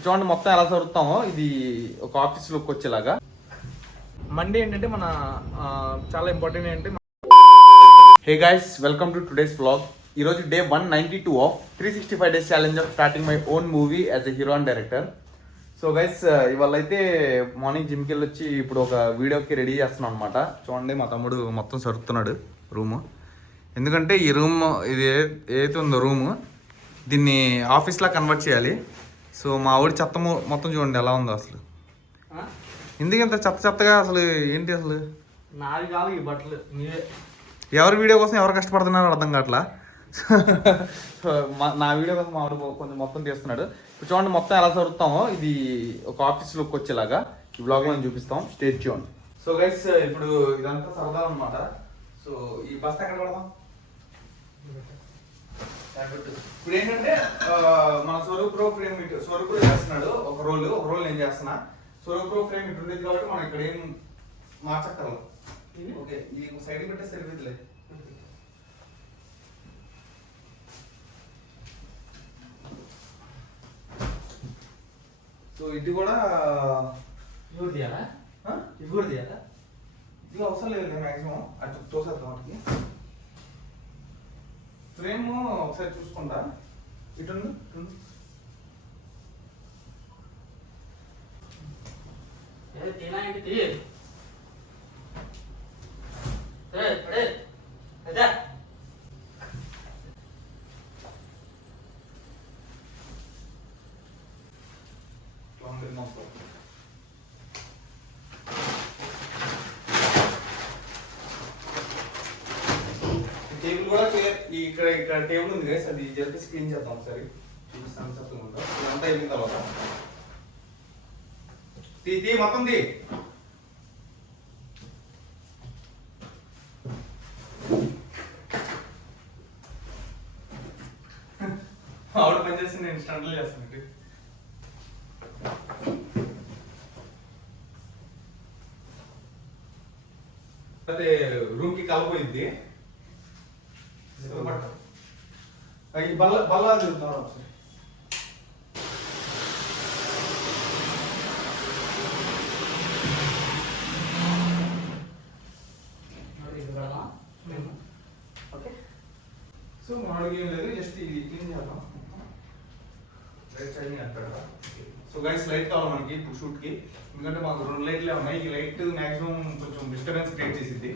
చూడండి మొత్తం ఎలా చదువుతామో ఇది ఒక ఆఫీస్ లుక్ వచ్చేలాగా. మండే ఏంటంటే మన చాలా ఇంపార్టెంట్ ఏంటంటే hey guys, welcome to today's vlog. ఈరోజు day 192 of 365 days challenge of starting my own movie as a hero and director. So guys, ఇవాళ అయితే మార్నింగ్ జిమ్కి వెళ్ళి వచ్చి ఇప్పుడు ఒక వీడియోకి రెడీ చేస్తున్నాం అనమాట. చూడండి మా తమ్ముడు మొత్తం సరుకుతున్నాడు రూము. ఎందుకంటే ఈ రూమ్ ఇది ఏదైతే ఉందో రూము దీన్ని ఆఫీస్లా కన్వర్ట్ చేయాలి. సో మా ఆవిడ చెత్త మొత్తం చూడండి ఎలా ఉందో అసలు. ఎందుకు ఇంత చెత్తగా అసలు ఏంటి అసలు? నాది కాదు ఈ బట్టలు, ఎవరి వీడియో కోసం ఎవరు కష్టపడుతున్నారో అర్థం కావట్లా. సో నా వీడియో కోసం మా ఆవిడ కొంచెం మొత్తం తీస్తున్నాడు. ఇప్పుడు చూడండి మొత్తం ఎలా చదువుతామో ఇది ఒక ఆఫీస్ లుక్ వచ్చేలాగా ఈ బ్లాగ్లో చూపిస్తాం. స్టేట్ చూడండి. సో గైస్, ఇప్పుడు ఇదంతా సరదా అనమాట. సో ఈ బస్తా ఎక్కడ పడదాం? ఇప్పుడు ఏంటంటే మన స్వరూప్ ప్రో ఫ్రేమ్ ఇటు స్వరూప్ ప్రో చేస్తున్నాడు ఒక రోల్ నేను చేస్తున్నా. స్వరూప్ ప్రో ఫ్రేమ్ ఇటు ఉండేది కాబట్టి మనం ఇక్కడ ఏం మార్చక్కర్లేదు. ఓకే, ఈ సైడ్ పెట్టే సరిపోతులే. సో ఇది కూడా ఇవి తీయాలా? ఇవి కూడా తీయాలా? ఇది అవసరం లేదు మ్యాక్సిమం. అటు తోసేద్దాం. వాటికి ఫ్రేమ్ ఒకసారి చూసుకుంటా. ఇటు టేబుల్ కూడా ఇక్కడ టేబుల్ ఉంది గైస్, అది జరిపి స్క్రీన్ చేద్దాం ఒకసారి. చూపిస్తాను చెప్తుంటా. ఇదంతా అయిన తర్వాత తీ మొత్తం తీ. ఆవిడ పని చేసి నేను స్టంట్లు చేస్తాను. అయితే రూమ్ కి కలపోయింది. బల్లా తిరుగుతున్నారు ఒకసారి. సో మామూలుగా ఏం లేదు, జస్ట్ ఇది క్లీన్ చేద్దాం. లైట్ షైనింగ్ అంటాడు. సో గైస్, లైట్ కావాలి మనకి ఇప్పుడు షూట్కి. ఎందుకంటే మాకు 2 లైట్లే ఉన్నాయి. ఈ లైట్ మ్యాక్సిమం కొంచెం డిస్టర్బెన్స్ క్రియేట్ చేసింది.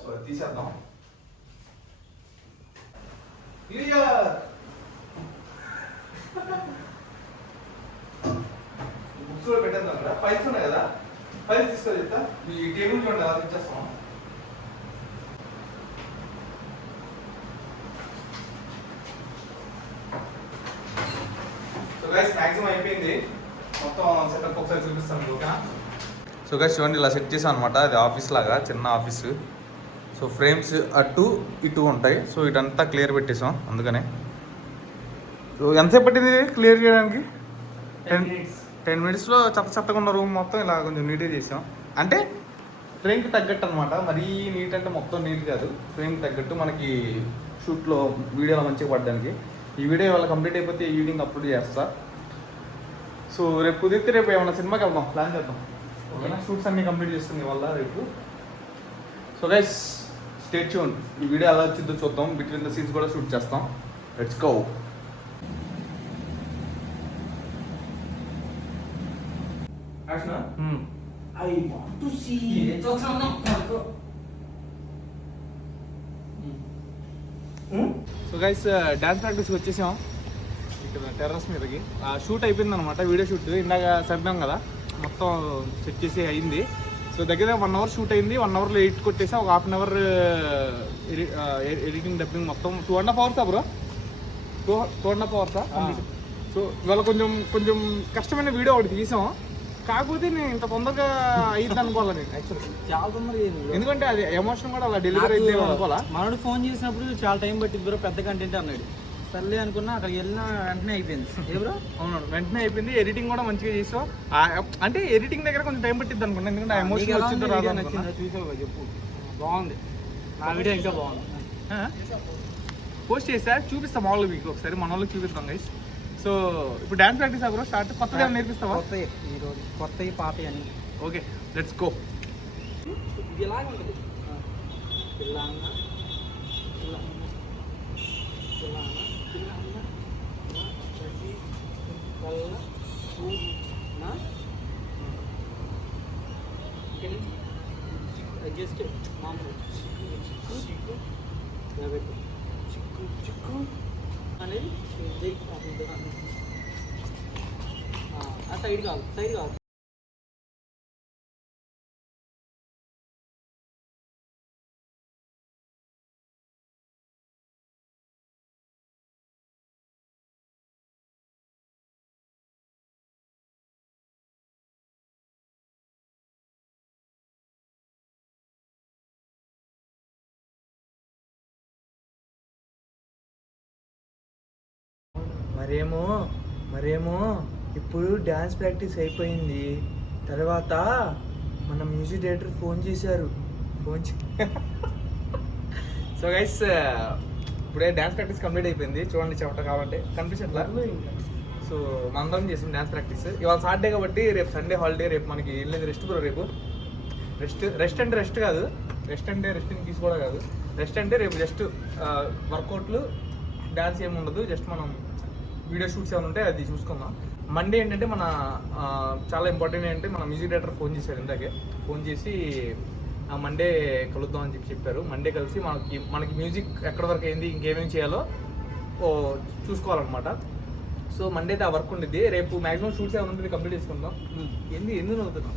సో అది తీసేద్దాం. బుక్స్ కూడా పెట్టేద్దాం. కదా ఫైల్స్ ఉన్నాయి కదా, ఫైల్స్ తీసుకొని చెప్తా. ఈ టేబుల్ చూడండి అలా తెచ్చేస్తాం. సో గైస్, మ్యాక్సిమం అయిపోయింది. మొత్తం సెటప్ ఒకసారి చూపిస్తాను. ఓకేనా? సో గైస్ చూడండి, ఇలా సెట్ చేసాం అనమాట. అది ఆఫీస్ లాగా చిన్న ఆఫీసు. సో ఫ్రేమ్స్ అటు ఇటు ఉంటాయి. సో ఇటంతా క్లియర్ పెట్టేసాం అందుకనే. సో ఎంతసేపు పట్టింది క్లియర్ చేయడానికి? 10 మినిట్స్లో చెత్తగా ఉన్న రూమ్ మొత్తం ఇలా కొంచెం నీట్గా చేసాం. అంటే ఫ్రేమ్కి తగ్గట్టు అనమాట. మరీ నీట్ అంటే మొత్తం నీట్ కాదు, ఫ్రేమ్కి తగ్గట్టు మనకి షూట్లో వీడియోలో మంచిగా పడడానికి. ఈ వీడియో ఇవాళ కంప్లీట్ అయిపోతే ఈవినింగ్ అప్లోడ్ చేస్తా. సో రేపు కుదిరితే రేపు ఏమైనా సినిమాకి వెళ్దాం, ప్లాన్ చేద్దాం. ఓకేనా? షూట్స్ అన్నీ కంప్లీట్ చేస్తుంది వల్ల రేపు. So guys, stay tune. ఈ వీడియో ఎలా వచ్చిందో చూద్దాం. బిట్వీన్ ద సీన్స్ కూడా షూట్ చేస్తాం. Let's go. I want to see. So guys, dance ప్రాక్టీస్కి వచ్చేసాం ఇక్కడ టెర్రస్ మీదకి. షూట్ అయిపోయింది అనమాట, వీడియో షూట్. ఇందాక సర్దాం కదా, మొత్తం సెట్ చేసి అయింది. సో దగ్గర 1 అవర్ షూట్ అయింది. 1 అవర్లో ఎడిట్ కొట్టేసా. ఒక 1/2 అవర్ ఎడిటింగ్ డబ్బింగ్ మొత్తం 2.5 అవర్సా బ్రో? 2.5 అవర్సా? సో ఇవాళ కొంచెం కష్టమైన వీడియో ఒకటి తీసాం. కాకపోతే నేను ఇంత తొందరగా అయ్యింది అనుకోవాలి నేను యాక్చువల్లీ. చాలా తొందరగా ఎందుకంటే అది ఎమోషన్ కూడా అలా డెలివరీ అయితే అనుకోవాలా. మనోడు ఫోన్ చేసినప్పుడు చాలా టైం పట్టింది బ్రో, పెద్ద కంటెంట్ అన్నాడు. సర్లే అనుకున్నా, అక్కడికి వెళ్ళిన వెంటనే అయిపోయింది. ఏ బ్రో? అవును, వెంటనే అయిపోయింది. ఎడిటింగ్ కూడా మంచిగా చేసావు. అంటే ఎడిటింగ్ దగ్గర కొంచెం టైం పట్టిద్ది అనుకున్నా, ఎందుకంటే ఎమోషన్ వచ్చిందో రాదో. నచ్చిందా? చూసావు చెప్పు. బాగుంది నా వీడియో, ఇంకా బాగుంది. పోస్ట్ చేసా, చూపిస్తాం మామూలుగా మీకు ఒకసారి, మన వాళ్ళకి చూపిస్తాం గైస్. సో సో ఇప్పుడు డ్యాన్స్ ప్రాక్టీస్ బ్రో స్టార్ట్ కొత్తగా ఏమైనా నేర్పిస్తావా? కొత్తవి ఈరోజు కొత్తవి పాతవి అన్నీ. Okay let's go. ఇది ఎలాగ ఉంటుంది పిల్లన్న పిల్లన్న పిల్లన్న పిల్లన్న ప్రతి కళ్ళ నా జస్ట్ మామూలు చిక్కు చిక్కు చిక్కు అనేది ఆ సైడ్ కాదు సైడ్ కాదు. మరేమో ఇప్పుడు డ్యాన్స్ ప్రాక్టీస్ అయిపోయింది. తర్వాత మన మ్యూజిక్ డైరెక్టర్ ఫోన్ చేశారు. సో గైస్ ఇప్పుడే డ్యాన్స్ ప్రాక్టీస్ కంప్లీట్ అయిపోయింది. చూడండి చెప్పట కావాలంటే కనిపించట్లా. సో మనందరం చేసాం డ్యాన్స్ ప్రాక్టీస్. ఇవాళ సాటర్డే కాబట్టి రేపు సండే హాలిడే. రేపు మనకి ఏం లేదు, రెస్ట్ బ్రో. రేపు రెస్ట్ అంటే రెస్ట్ కాదు, రెస్ట్ అంటే రెస్టింగ్ పీస్ కూడా కాదు. రెస్ట్ అంటే రేపు జస్ట్ వర్కౌట్లు డ్యాన్స్ ఏమి ఉండదు. జస్ట్ మనం వీడియో షూట్స్ ఏమైనా ఉంటే అది చూసుకుందాం. మండే ఏంటంటే మన చాలా ఇంపార్టెంట్ ఏంటంటే మన మ్యూజిక్ డైరెక్టర్ ఫోన్ చేశారు ఇందాకే. ఫోన్ చేసి మండే కలుద్దాం అని చెప్పారు. మండే కలిసి మనకి మ్యూజిక్ ఎక్కడి వరకు అయింది, ఇంకేమేమి చేయాలో చూసుకోవాలన్నమాట. సో మండే ఆ వర్క్ ఉండిద్ది. రేపు మ్యాక్సిమం షూట్స్ ఏమైనా ఉంటుంది కంప్లీట్ చేసుకుందాం. ఎందుకు నవ్వుతున్నాం?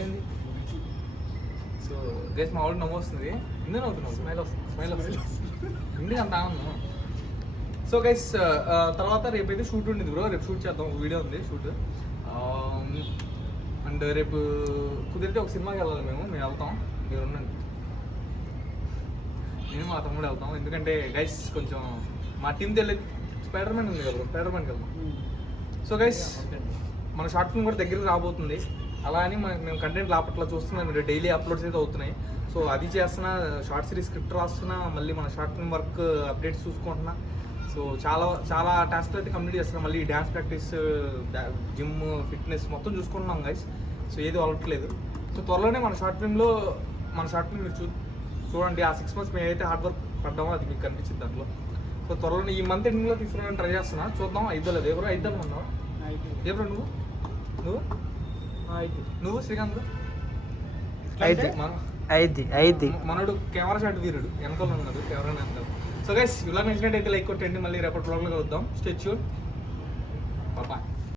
ఏంది? సో గైస్ మా వాళ్ళు నవ్వు వస్తుంది. ఎందుకు నవ్వుతున్నాం? స్మైల్ వస్తుంది. ఎందుకు అంత ఆనందం? సో గైస్ తర్వాత రేపు అయితే షూట్ ఉండింది బ్రో. రేపు షూట్ చేద్దాం. వీడియో ఉంది షూట్. అండ్ రేపు కుదిరితే ఒక సినిమాకి వెళ్ళాలి. మేము వెళ్తాం, మీరు ఉండండి. నేను మా తమ్ముడు వెళ్తాం. ఎందుకంటే గైస్ కొంచెం మా టీంతో వెళ్ళేది స్పైడర్ మ్యాన్ ఉంది కదా, స్పైడర్ మ్యాన్కి వెళ్తాం. సో గైస్ మన షార్ట్ ఫిల్మ్ కూడా దగ్గరికి రాబోతుంది. అలా అని మేము కంటెంట్ లాపట్లా చూస్తున్నాం. మీరు డైలీ అప్లోడ్స్ అయితే అవుతున్నాయి. సో అది చేస్తున్నా, షార్ట్ సిరీస్ స్క్రిప్ట్ రాస్తున్నా, మళ్ళీ మన షార్ట్ ఫిల్మ్ వర్క్ అప్డేట్స్ చూసుకుంటున్నా. సో చాలా టాస్క్లు అయితే కంప్లీట్ చేస్తున్నాం. మళ్ళీ డ్యాన్స్ ప్రాక్టీస్, జిమ్, ఫిట్నెస్ మొత్తం చూసుకుంటున్నాం గైస్. సో ఏది అవ్వట్లేదు. సో త్వరలోనే మన షార్ట్ ఫిల్మ్ మీరు చూడండి. ఆ 6 months మేము ఏదైతే హార్డ్ వర్క్ పడ్డామో అది మీకు కనిపించింది దాంట్లో. సో త్వరలోనే ఈ మంత్ ఎండింగ్లో తీసుకురావడానికి ట్రై చేస్తున్నా. చూద్దాం. అయిద్దో లేదు. ఎవరో అయిద్దాం అన్నావు. ఎవరో నువ్వు శ్రీకాంత్ మనోడు కెమెరా షాట్ వీరుడు వెనకాల ఉన్నాడు. కెమెరా వెనకాల. సో గైస్ ఇలా నచ్చినట్టయితే లైక్ కొట్టండి. మళ్ళీ రేపటి బ్లాగ్లో కలుద్దాం. Stay tune. బాయ్.